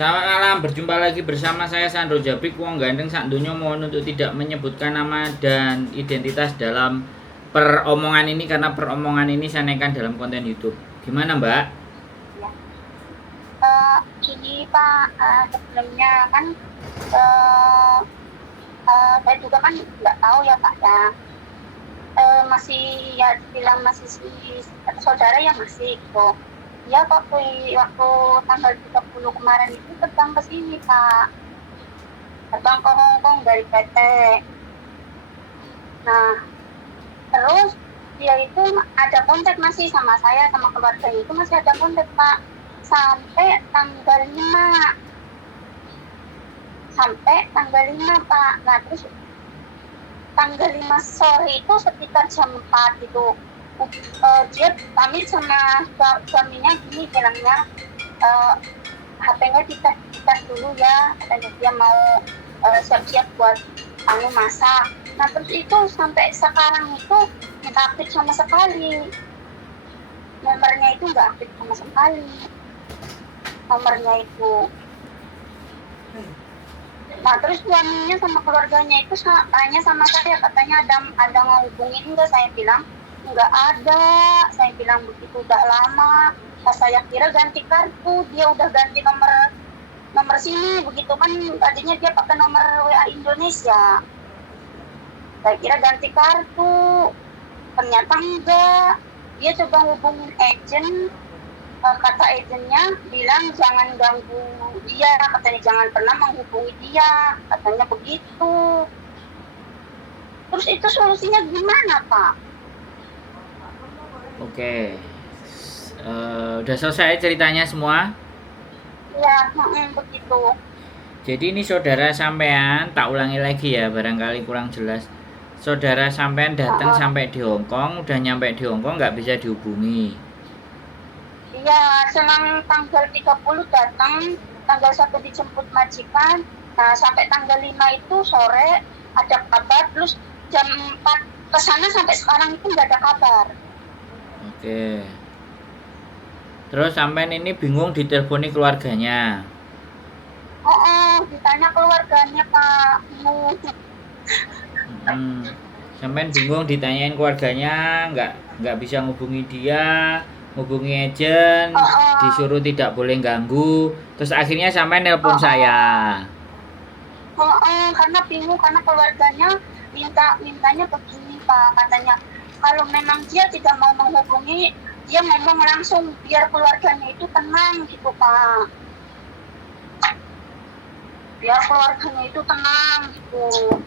Selamat malam, berjumpa lagi bersama saya Sandro Japik, wong ganteng sak donya. Mohon untuk tidak menyebutkan nama dan identitas dalam peromongan ini karena peromongan ini saya naikkan dalam konten YouTube. Gimana, Mbak? Ya. Gini Pak, sebelumnya kan eh, saya juga kan nggak tahu ya Pak ya. Masih ya bilang masih saudara ya masih gitu. Ya waktu tanggal 30 kemarin itu terbang ke sini Pak. Terbang ke Hong Kong dari PT. Nah, terus dia itu ada kontak masih sama saya, sama keluarga itu masih ada kontak Pak. Sampai tanggal 5 Pak. Nah terus tanggal 5 sore itu sekitar jam 4 itu dia pamit sama suaminya gini bilangnya, HP-nya dites dulu ya, katanya dia mau siap-siap buat masak. Nah terus itu sampai sekarang itu nggak aktif sama sekali, nomornya itu nggak aktif sama sekali nomornya itu. Nah terus suaminya sama keluarganya itu tanya sama saya, katanya ada ngehubungin nggak? Saya bilang nggak ada. Saya bilang begitu udah lama. Pas saya kira ganti kartu, dia udah ganti nomor sini begitu kan, tadinya dia pakai nomor WA Indonesia. Saya kira ganti kartu, ternyata enggak. Dia coba hubungin agent, kata agennya bilang jangan ganggu dia, katanya jangan pernah menghubungi dia, katanya begitu. Terus itu solusinya gimana Pak? Oke. Udah selesai ceritanya semua? Ya, begitu. Jadi ini saudara sampean, tak ulangi lagi ya, barangkali kurang jelas. Saudara sampean datang sampai di Hong Kong, udah nyampe di Hong Kong nggak bisa dihubungi. Iya, selang tanggal 30 datang, tanggal 1 dijemput majikan, nah sampai tanggal 5 itu sore ada kabar, terus jam 4 ke sana sampai sekarang itu nggak ada kabar. Oke. Terus sampean ini bingung diteleponi keluarganya. Ditanya keluarganya Pak. Sampean bingung ditanyain keluarganya, nggak bisa ngubungi dia, ngubungi agent, disuruh tidak boleh ganggu. Terus akhirnya sampean nelpon saya. Karena bingung, karena keluarganya mintanya begini Pak, katanya kalau memang dia tidak mau menghubungi, dia ngomong langsung biar keluarganya itu tenang gitu Pak, biar keluarganya itu tenang gitu,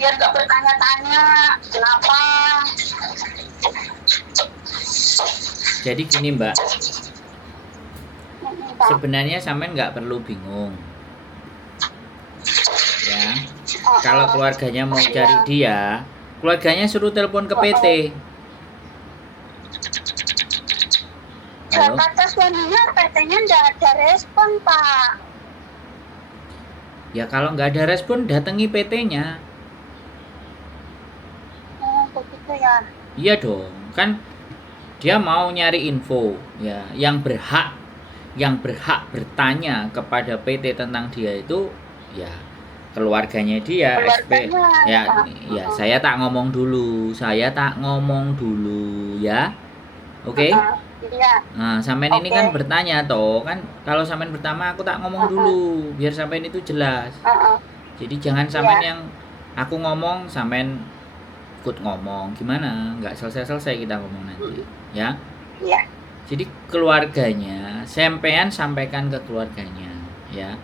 biar nggak bertanya-tanya kenapa. Jadi gini Mbak, Pak. sebenarnya sampean nggak perlu bingung. Ya, kalau keluarganya mau cari dia, keluarganya suruh telepon ke PT. Halo? Kata suaminya PT-nya nggak ada respon Pak. Ya kalau nggak ada respon, datangi PT-nya. Begitu ya. Iya dong, kan dia mau nyari info, ya, yang berhak bertanya kepada PT tentang dia itu ya keluarganya dia, SP. Ya, ya saya tak ngomong dulu ya. Oke? Iya. Nah, sampean ini kan bertanya toh, kan kalau sampean pertama aku tak ngomong dulu biar sampean itu jelas. Jadi jangan sampean yang aku ngomong sampean ikut ngomong, gimana? Nggak selesai-selesai kita ngomong nanti, ya. Iya. Jadi keluarganya, sampean sampaikan ke keluarganya, ya.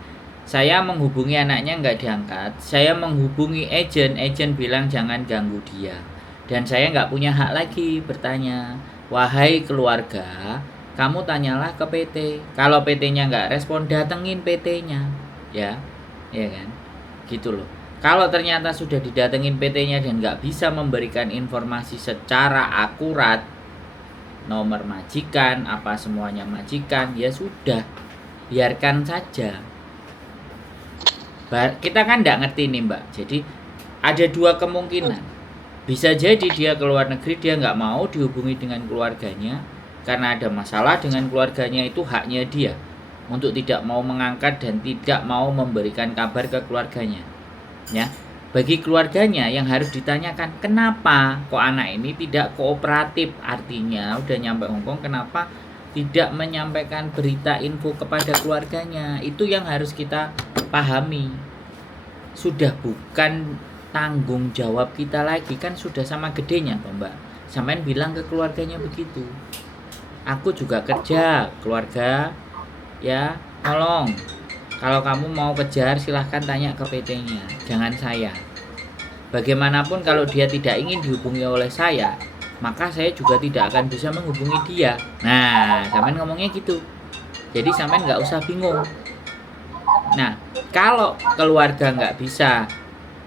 Saya menghubungi anaknya nggak diangkat, saya menghubungi agent bilang jangan ganggu dia. Dan saya nggak punya hak lagi bertanya, wahai keluarga, kamu tanyalah ke PT. Kalau PT-nya nggak respon, datengin PT-nya, ya, ya kan? Gitu loh. Kalau ternyata sudah didatengin PT-nya dan nggak bisa memberikan informasi secara akurat, nomor majikan, apa semuanya majikan, ya sudah, biarkan saja. Kita kan nggak ngerti nih Mbak, jadi ada dua kemungkinan. Bisa jadi dia ke luar negeri, dia nggak mau dihubungi dengan keluarganya, karena ada masalah dengan keluarganya, itu haknya dia. untuk tidak mau mengangkat dan tidak mau memberikan kabar ke keluarganya. Ya, bagi keluarganya yang harus ditanyakan, kenapa kok anak ini tidak kooperatif? Artinya udah nyampe Hongkong, kenapa tidak menyampaikan berita info kepada keluarganya? Itu yang harus kita pahami. Sudah bukan tanggung jawab kita lagi, kan sudah sama gedenya toh Mbak. Sampean bilang ke keluarganya begitu. Aku juga kerja, keluarga ya, tolong kalau kamu mau kejar silahkan tanya ke PT-nya, jangan saya. Bagaimanapun kalau dia tidak ingin dihubungi oleh saya, maka saya juga tidak akan bisa menghubungi dia. Nah, sampean ngomongnya gitu. Jadi sampean nggak usah bingung. Nah, kalau keluarga nggak bisa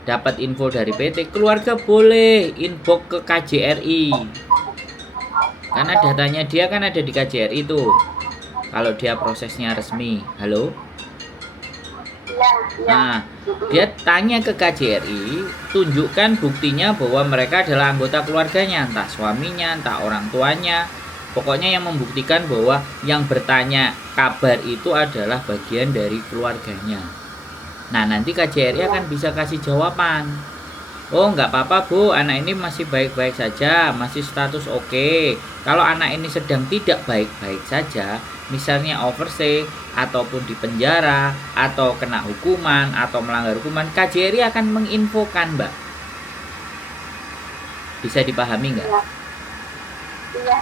dapat info dari PT, keluarga boleh inbox ke KJRI. Karena datanya dia kan ada di KJRI tuh. Kalau dia prosesnya resmi. Halo? Nah, dia tanya ke KJRI, tunjukkan buktinya bahwa mereka adalah anggota keluarganya, entah suaminya, entah orang tuanya. Pokoknya yang membuktikan bahwa yang bertanya kabar itu adalah bagian dari keluarganya. Nah, nanti KJRI akan bisa kasih jawaban. Oh, nggak apa-apa Bu, anak ini masih baik-baik saja, masih status oke. Kalau anak ini sedang tidak baik-baik saja, misalnya overstay, ataupun di penjara, atau kena hukuman, atau melanggar hukuman, KJRI akan menginfokan Mbak. Bisa dipahami nggak? Iya.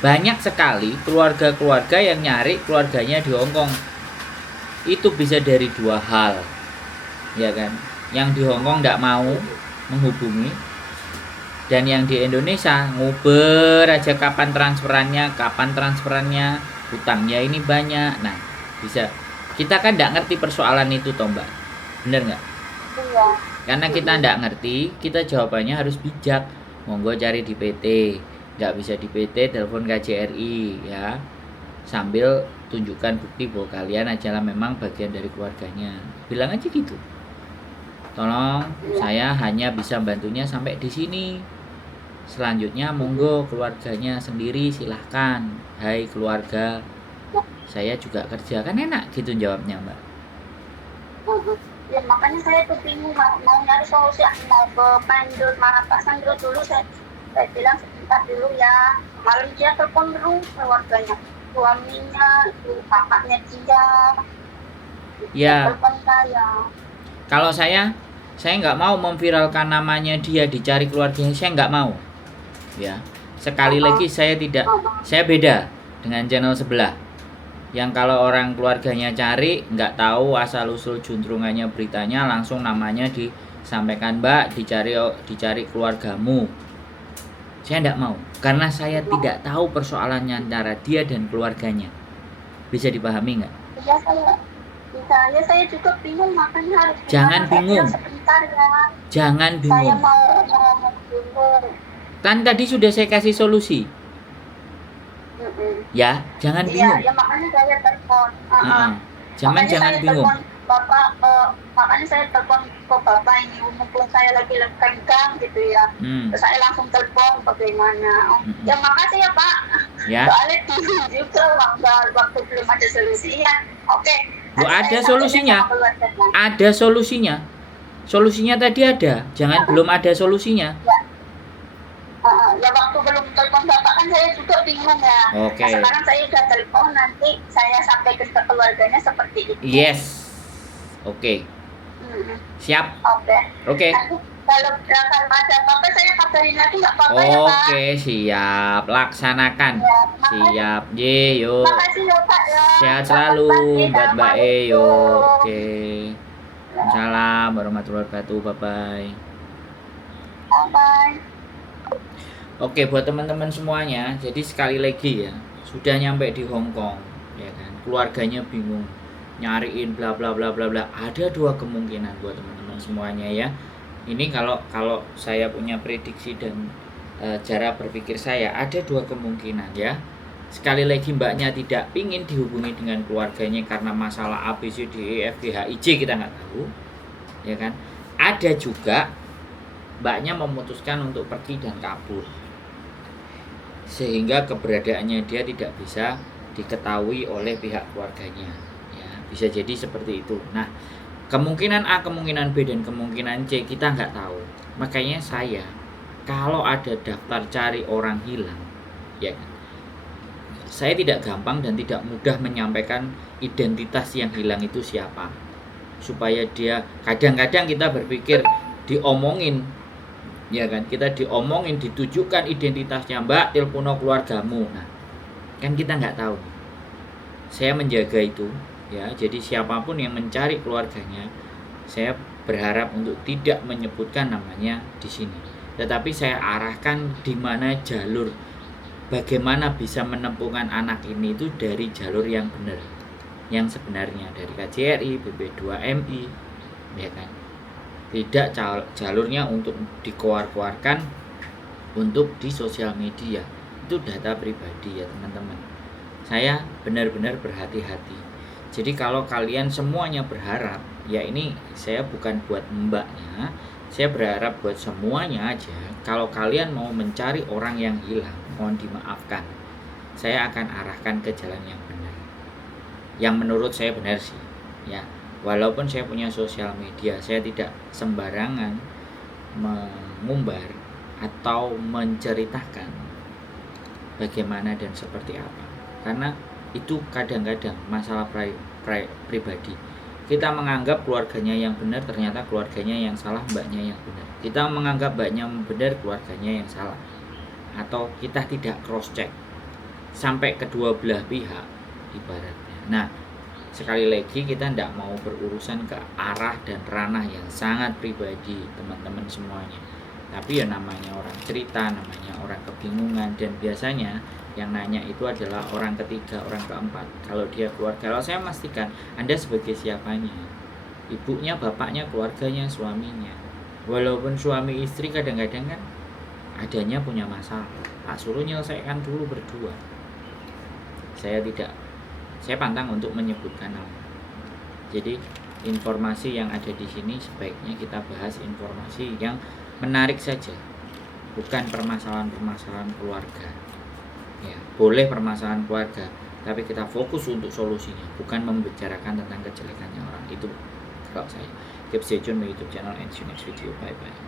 Banyak sekali keluarga-keluarga yang nyari keluarganya di Hongkong. Itu bisa dari dua hal, ya kan? Yang di Hongkong nggak mau menghubungi, dan yang di Indonesia nguber aja kapan transferannya, hutangnya ini banyak. Nah, bisa. Kita kan nggak ngerti persoalan itu toh Mbak, bener nggak? Iya. Karena kita nggak ngerti, kita jawabannya harus bijak. Monggo cari di PT, nggak bisa di PT, telepon KJRI ya, sambil tunjukkan bukti bahwa kalian adalah memang bagian dari keluarganya. Bilang aja gitu. Tolong, saya hanya bisa bantunya sampai di sini. Selanjutnya monggo keluarganya sendiri silahkan. Hai keluarga, saya juga kerja, kan enak gitu jawabnya Mbak. Ya makanya saya tuh bingung mau nyari solusi, mau ke Pandut mana Pak Sandro dulu, saya bilang sebentar dulu ya. Malam dia telepon terus keluarganya, suaminya, kakaknya dia. Ya. Telepon saya. Kalau saya nggak mau memviralkan namanya dia dicari keluarganya, saya nggak mau. Ya, sekali lagi saya beda dengan channel sebelah. Yang kalau orang keluarganya cari, nggak tahu asal usul juntrungannya beritanya, langsung namanya disampaikan, Mbak, dicari keluargamu. Saya nggak mau, karena saya tidak tahu persoalannya antara dia dan keluarganya. Bisa dipahami nggak? Ya saya juga bingung, makanya harus jangan bingung. Sebentar ya. Jangan bingung. Saya mau ngomong dulu. Kan tadi sudah saya kasih solusi. Ya, jangan bingung. Ya makanya saya telepon. Jangan bingung. Bapak, makanya saya telepon ke Bapak ini, mumpung saya lagi lenggang gitu ya. Terus saya langsung telepon bagaimana. Ya makasih ya Pak. Ya. Soalnya juga waktu belum ada solusi ya. Oke. Ada solusinya. Ada solusinya. Solusinya tadi ada. Jangan belum ada solusinya. Ya waktu belum telepon Bapak kan saya juga bingung ya. Oke. Nah, sekarang saya udah telepon, nanti saya sampaikan ke keluarganya seperti itu. Yes. Oke. Siap. Oke. Kalau ada apa-apa saya kabarin lagi, nggak apa-apa ya Pak. Oke, siap. Laksanakan. Ya, siap. Yuk. Makasih ya Pak ya. Sehat selalu buat Mbak Eyo. Oke. Salam warahmatullahi wabarakatuh. Bye-bye. Bye-bye. Oke, buat teman-teman semuanya, jadi sekali lagi ya, sudah nyampe di Hongkong, ya kan, keluarganya bingung, nyariin bla bla bla bla bla. Ada dua kemungkinan buat teman-teman semuanya ya. Ini kalau saya punya prediksi dan cara berpikir saya, ada dua kemungkinan ya. Sekali lagi mbaknya tidak ingin dihubungi dengan keluarganya karena masalah A, B, C, D, E, F, G, H, I, J, kita nggak tahu, ya kan. Ada juga mbaknya memutuskan untuk pergi dan kabur, sehingga keberadaannya dia tidak bisa diketahui oleh pihak keluarganya, ya bisa jadi seperti itu. Nah, kemungkinan A, kemungkinan B, dan kemungkinan C kita nggak tahu. Makanya saya kalau ada daftar cari orang hilang, ya kan, saya tidak gampang dan tidak mudah menyampaikan identitas yang hilang itu siapa, supaya dia, kadang-kadang kita berpikir diomongin, ya kan, kita diomongin, ditujukan identitasnya, Mbak telepono keluargamu. Nah, kan kita nggak tahu. Saya menjaga itu, ya. Jadi siapapun yang mencari keluarganya, saya berharap untuk tidak menyebutkan namanya di sini. Tetapi saya arahkan di mana jalur, bagaimana bisa menemukan anak ini itu dari jalur yang benar, yang sebenarnya, dari KJRI, BP2MI, ya kan. Tidak jalurnya untuk dikeluarkan untuk di sosial media. Itu data pribadi ya teman-teman. Saya benar-benar berhati-hati. Jadi kalau kalian semuanya berharap, ya ini saya bukan buat mbaknya, saya berharap buat semuanya aja. Kalau kalian mau mencari orang yang hilang, mohon dimaafkan, saya akan arahkan ke jalan yang benar, yang menurut saya benar sih, ya. Walaupun saya punya sosial media, saya tidak sembarangan mengumbar atau menceritakan bagaimana dan seperti apa, karena itu kadang-kadang masalah pribadi. Kita menganggap keluarganya yang benar, ternyata keluarganya yang salah, mbaknya yang benar. Kita menganggap mbaknya benar, keluarganya yang salah. Atau kita tidak cross check sampai kedua belah pihak ibaratnya. Nah, sekali lagi kita tidak mau berurusan ke arah dan ranah yang sangat pribadi teman-teman semuanya. Tapi ya namanya orang cerita, namanya orang kebingungan, dan biasanya yang nanya itu adalah orang ketiga, orang keempat. Kalau dia keluarga, kalau saya pastikan Anda sebagai siapanya, ibunya, bapaknya, keluarganya, suaminya. Walaupun suami istri kadang-kadang kan adanya punya masalah, tak suruh nyelesaikan dulu berdua. Saya pantang untuk menyebutkan nama. Jadi informasi yang ada di sini sebaiknya kita bahas informasi yang menarik saja, bukan permasalahan-permasalahan keluarga. Ya, boleh permasalahan keluarga, tapi kita fokus untuk solusinya, bukan membicarakan tentang kejelekannya orang. Itu kalau saya. Keep stay tune di YouTube channel and see you next video. Bye bye.